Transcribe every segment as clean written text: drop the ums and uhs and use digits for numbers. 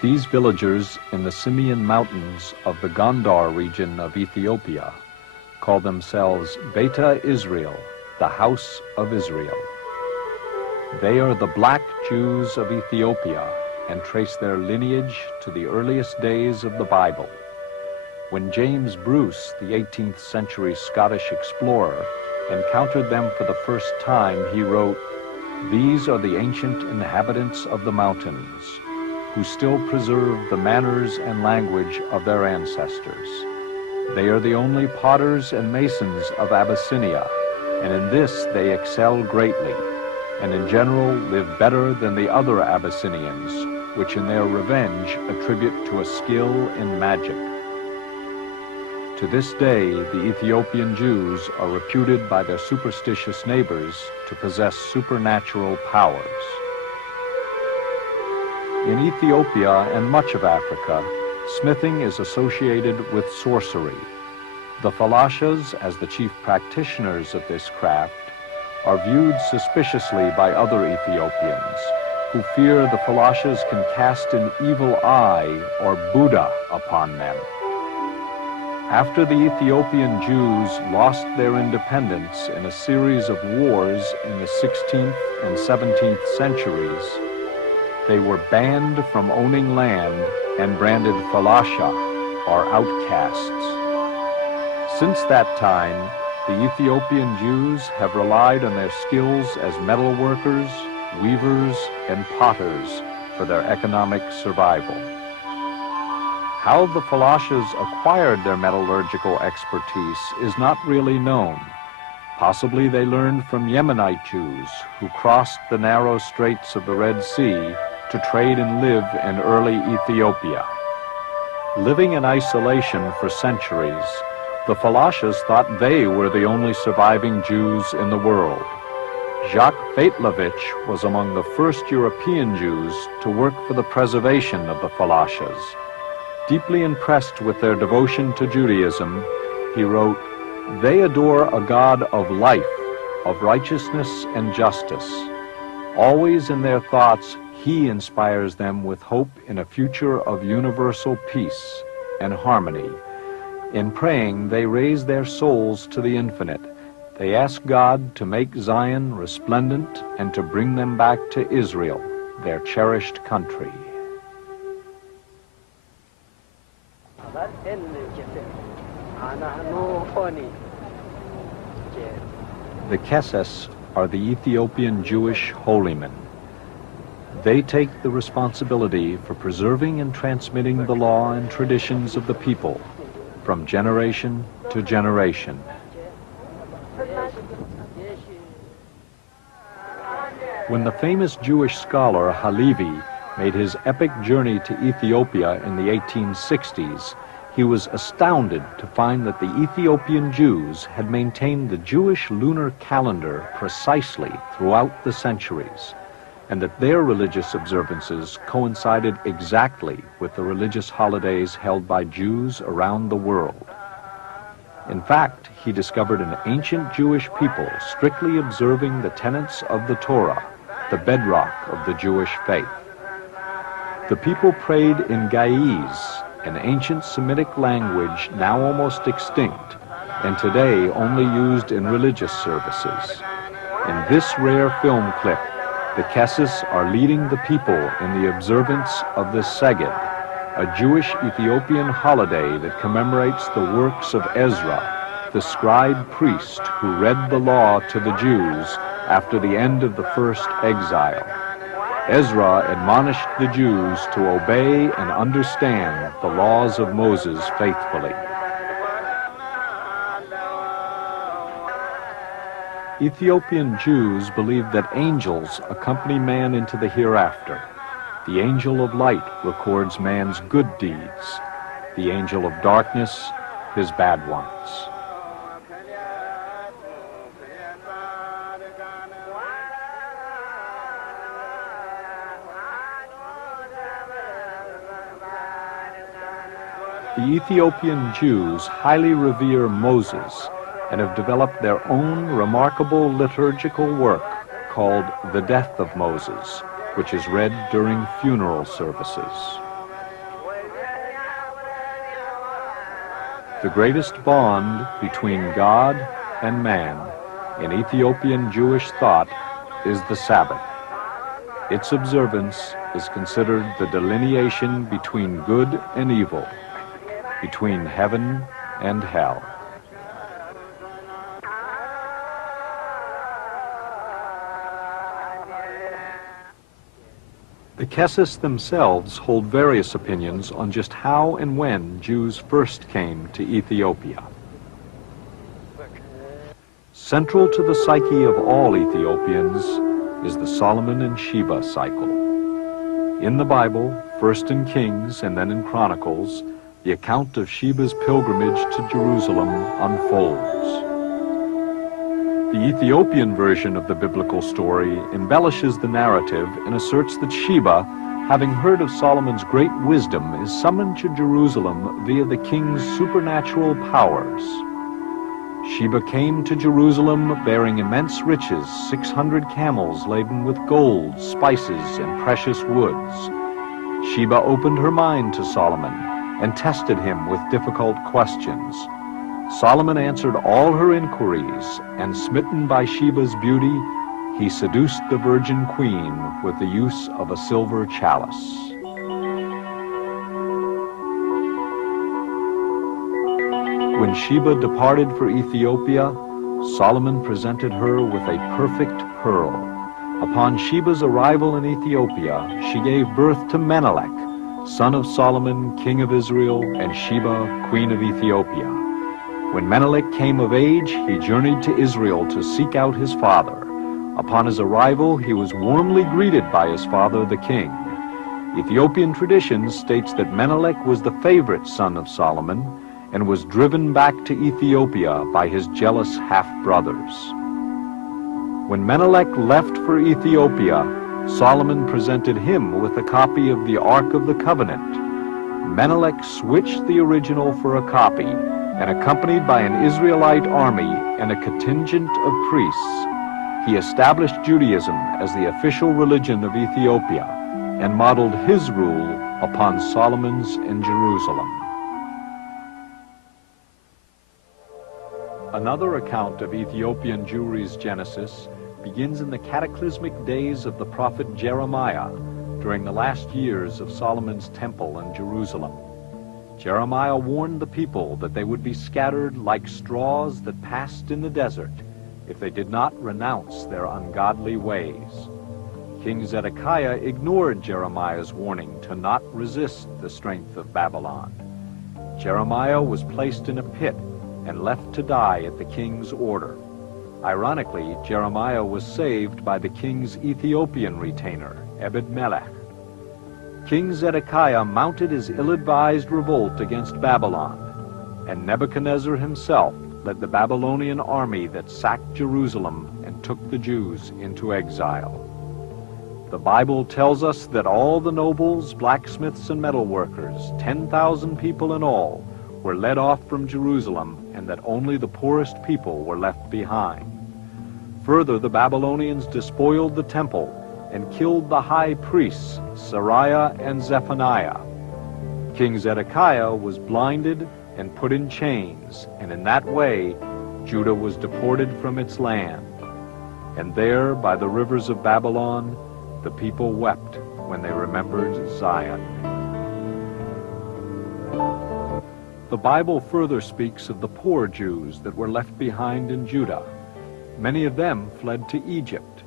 These villagers in the Simeon Mountains of the Gondar region of Ethiopia call themselves Beta Israel, the House of Israel. They are the black Jews of Ethiopia and trace their lineage to the earliest days of the Bible. When James Bruce, the 18th century Scottish explorer, encountered them for the first time, he wrote, "These are the ancient inhabitants of the mountains, who still preserve the manners and language of their ancestors. They are the only potters and masons of Abyssinia, and in this they excel greatly, and in general live better than the other Abyssinians, which in their revenge attribute to a skill in magic." To this day, the Ethiopian Jews are reputed by their superstitious neighbors to possess supernatural powers. In Ethiopia and much of Africa, smithing is associated with sorcery. The Falashas, as the chief practitioners of this craft, are viewed suspiciously by other Ethiopians, who fear the Falashas can cast an evil eye or Buddha upon them. After the Ethiopian Jews lost their independence in a series of wars in the 16th and 17th centuries, they were banned from owning land and branded Falasha, or outcasts. Since that time, the Ethiopian Jews have relied on their skills as metal workers, weavers, and potters for their economic survival. How the Falashas acquired their metallurgical expertise is not really known. Possibly they learned from Yemenite Jews who crossed the narrow straits of the Red Sea to trade and live in early Ethiopia. Living in isolation for centuries, the Falashas thought they were the only surviving Jews in the world. Jacques Beitlovich was among the first European Jews to work for the preservation of the Falashas. Deeply impressed with their devotion to Judaism, he wrote, "They adore a God of life, of righteousness and justice. Always in their thoughts, he inspires them with hope in a future of universal peace and harmony. In praying, they raise their souls to the infinite. They ask God to make Zion resplendent and to bring them back to Israel, their cherished country." The Keses are the Ethiopian Jewish holy men. They take the responsibility for preserving and transmitting the law and traditions of the people from generation to generation. When the famous Jewish scholar Halevi made his epic journey to Ethiopia in the 1860s, he was astounded to find that the Ethiopian Jews had maintained the Jewish lunar calendar precisely throughout the centuries, and that their religious observances coincided exactly with the religious holidays held by Jews around the world. In fact, he discovered an ancient Jewish people strictly observing the tenets of the Torah, the bedrock of the Jewish faith. The people prayed in Ge'ez, an ancient Semitic language now almost extinct, and today only used in religious services. In this rare film clip, the Keses are leading the people in the observance of the Seged, a Jewish Ethiopian holiday that commemorates the works of Ezra, the scribe priest who read the law to the Jews after the end of the first exile. Ezra admonished the Jews to obey and understand the laws of Moses faithfully. Ethiopian Jews believe that angels accompany man into the hereafter. The angel of light records man's good deeds, the angel of darkness his bad ones. The Ethiopian Jews highly revere Moses and have developed their own remarkable liturgical work called The Death of Moses, which is read during funeral services. The greatest bond between God and man in Ethiopian Jewish thought is the Sabbath. Its observance is considered the delineation between good and evil, between heaven and hell. The Kessis themselves hold various opinions on just how and when Jews first came to Ethiopia. Central to the psyche of all Ethiopians is the Solomon and Sheba cycle. In the Bible, first in Kings and then in Chronicles, the account of Sheba's pilgrimage to Jerusalem unfolds. The Ethiopian version of the biblical story embellishes the narrative and asserts that Sheba, having heard of Solomon's great wisdom, is summoned to Jerusalem via the king's supernatural powers. Sheba came to Jerusalem bearing immense riches, 600 camels laden with gold, spices, and precious woods. Sheba opened her mind to Solomon and tested him with difficult questions. Solomon answered all her inquiries, and smitten by Sheba's beauty, he seduced the virgin queen with the use of a silver chalice. When Sheba departed for Ethiopia, Solomon presented her with a perfect pearl. Upon Sheba's arrival in Ethiopia, she gave birth to Menelik, son of Solomon, king of Israel, and Sheba, queen of Ethiopia. When Menelik came of age, he journeyed to Israel to seek out his father. Upon his arrival, he was warmly greeted by his father, the king. Ethiopian tradition states that Menelik was the favorite son of Solomon and was driven back to Ethiopia by his jealous half-brothers. When Menelik left for Ethiopia, Solomon presented him with a copy of the Ark of the Covenant. Menelik switched the original for a copy, and accompanied by an Israelite army and a contingent of priests, he established Judaism as the official religion of Ethiopia and modeled his rule upon Solomon's in Jerusalem. Another account of Ethiopian Jewry's genesis begins in the cataclysmic days of the prophet Jeremiah during the last years of Solomon's temple in Jerusalem. Jeremiah warned the people that they would be scattered like straws that passed in the desert if they did not renounce their ungodly ways. King Zedekiah ignored Jeremiah's warning to not resist the strength of Babylon. Jeremiah was placed in a pit and left to die at the king's order. Ironically, Jeremiah was saved by the king's Ethiopian retainer, Ebed-melech. King Zedekiah mounted his ill-advised revolt against Babylon, and Nebuchadnezzar himself led the Babylonian army that sacked Jerusalem and took the Jews into exile. The Bible tells us that all the nobles, blacksmiths, and metalworkers, 10,000 people in all, were led off from Jerusalem, and that only the poorest people were left behind. Further, the Babylonians despoiled the temple and killed the high priests, Sariah and Zephaniah. King Zedekiah was blinded and put in chains, and in that way Judah was deported from its land. And there, by the rivers of Babylon, the people wept when they remembered Zion. The Bible further speaks of the poor Jews that were left behind in Judah. Many of them fled to Egypt.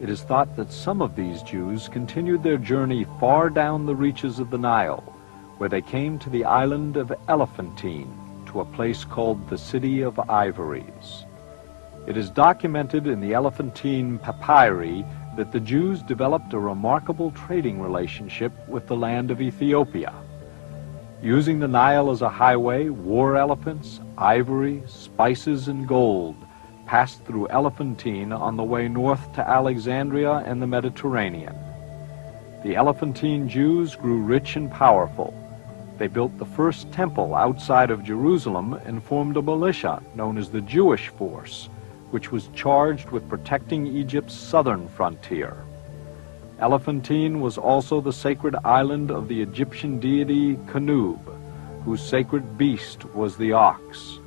It is thought that some of these Jews continued their journey far down the reaches of the Nile, where they came to the island of Elephantine, to a place called the City of Ivories. It is documented in the Elephantine papyri that the Jews developed a remarkable trading relationship with the land of Ethiopia. Using the Nile as a highway, war elephants, ivory, spices, and gold passed through Elephantine on the way north to Alexandria and the Mediterranean. The Elephantine Jews grew rich and powerful. They built the first temple outside of Jerusalem and formed a militia known as the Jewish Force, which was charged with protecting Egypt's southern frontier. Elephantine was also the sacred island of the Egyptian deity Canub, whose sacred beast was the ox.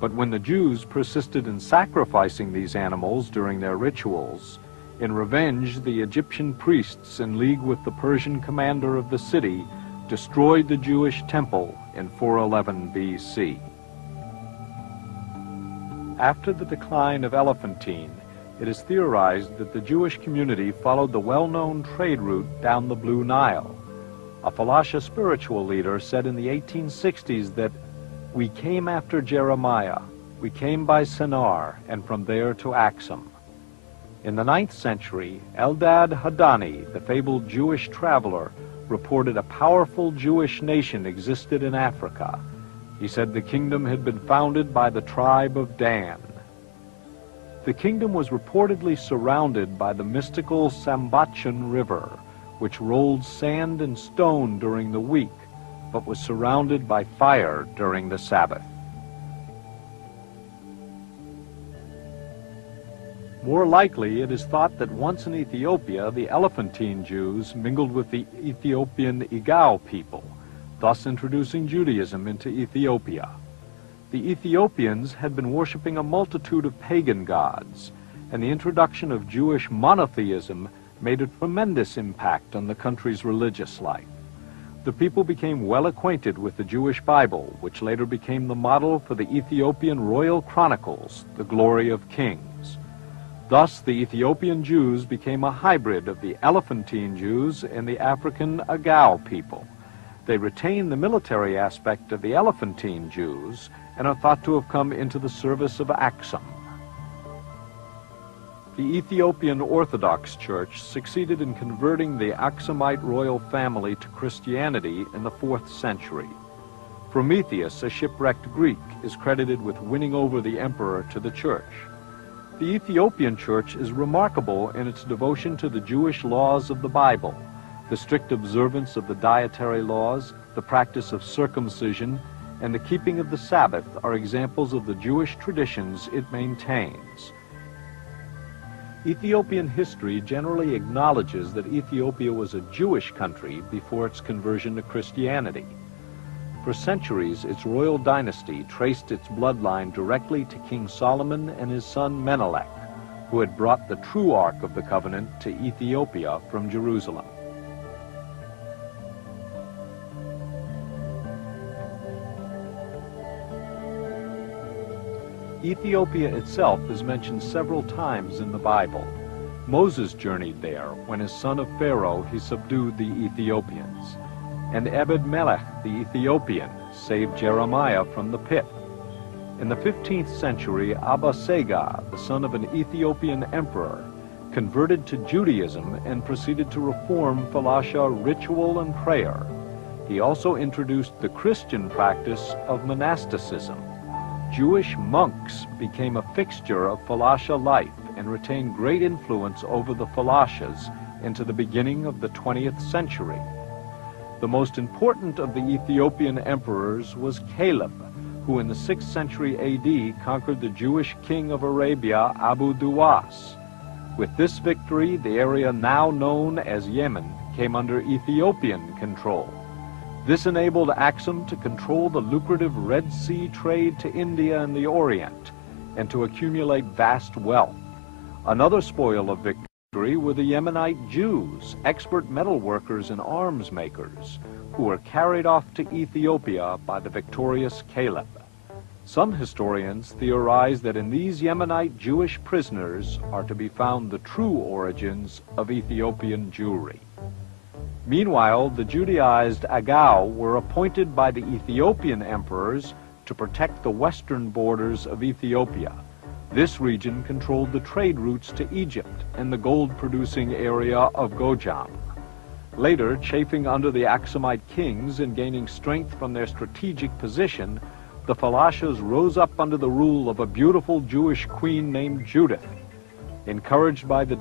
But when the Jews persisted in sacrificing these animals during their rituals, in revenge, the Egyptian priests, in league with the Persian commander of the city, destroyed the Jewish temple in 411 BC. After the decline of Elephantine, it is theorized that the Jewish community followed the well-known trade route down the Blue Nile. A Falasha spiritual leader said in the 1860s that, "We came after Jeremiah, we came by Sennar, and from there to Axum." In the 9th century, Eldad Hadani, the fabled Jewish traveler, reported a powerful Jewish nation existed in Africa. He said the kingdom had been founded by the tribe of Dan. The kingdom was reportedly surrounded by the mystical Sambachan River, which rolled sand and stone during the week, but was surrounded by fire during the Sabbath. More likely, it is thought that once in Ethiopia, the Elephantine Jews mingled with the Ethiopian Igao people, thus introducing Judaism into Ethiopia. The Ethiopians had been worshiping a multitude of pagan gods, and the introduction of Jewish monotheism made a tremendous impact on the country's religious life. The people became well acquainted with the Jewish Bible, which later became the model for the Ethiopian Royal Chronicles, the Glory of Kings. Thus, the Ethiopian Jews became a hybrid of the Elephantine Jews and the African Agao people. They retain the military aspect of the Elephantine Jews and are thought to have come into the service of Axum. The Ethiopian Orthodox Church succeeded in converting the Axumite royal family to Christianity in the 4th century. Prometheus, a shipwrecked Greek, is credited with winning over the emperor to the church. The Ethiopian Church is remarkable in its devotion to the Jewish laws of the Bible. The strict observance of the dietary laws, the practice of circumcision, and the keeping of the Sabbath are examples of the Jewish traditions it maintains. Ethiopian history generally acknowledges that Ethiopia was a Jewish country before its conversion to Christianity. For centuries, its royal dynasty traced its bloodline directly to King Solomon and his son Menelik, who had brought the true Ark of the Covenant to Ethiopia from Jerusalem. Ethiopia itself is mentioned several times in the Bible. Moses journeyed there when, as son of Pharaoh, he subdued the Ethiopians. And Ebed-melech, the Ethiopian, saved Jeremiah from the pit. In the 15th century, Abba Saga, the son of an Ethiopian emperor, converted to Judaism and proceeded to reform Falasha ritual and prayer. He also introduced the Christian practice of monasticism. Jewish monks became a fixture of Falasha life and retained great influence over the Falashas into the beginning of the 20th century. The most important of the Ethiopian emperors was Caleb, who in the 6th century AD conquered the Jewish king of Arabia, Abu Duwas. With this victory, the area now known as Yemen came under Ethiopian control. This enabled Axum to control the lucrative Red Sea trade to India and the Orient, and to accumulate vast wealth. Another spoil of victory were the Yemenite Jews, expert metal workers and arms makers, who were carried off to Ethiopia by the victorious Caleb. Some historians theorize that in these Yemenite Jewish prisoners are to be found the true origins of Ethiopian Jewry. Meanwhile, the Judaized Agao were appointed by the Ethiopian emperors to protect the western borders of Ethiopia. This region controlled the trade routes to Egypt and the gold-producing area of Gojam. Later, chafing under the Axumite kings and gaining strength from their strategic position, the Falashas rose up under the rule of a beautiful Jewish queen named Judith. Encouraged by the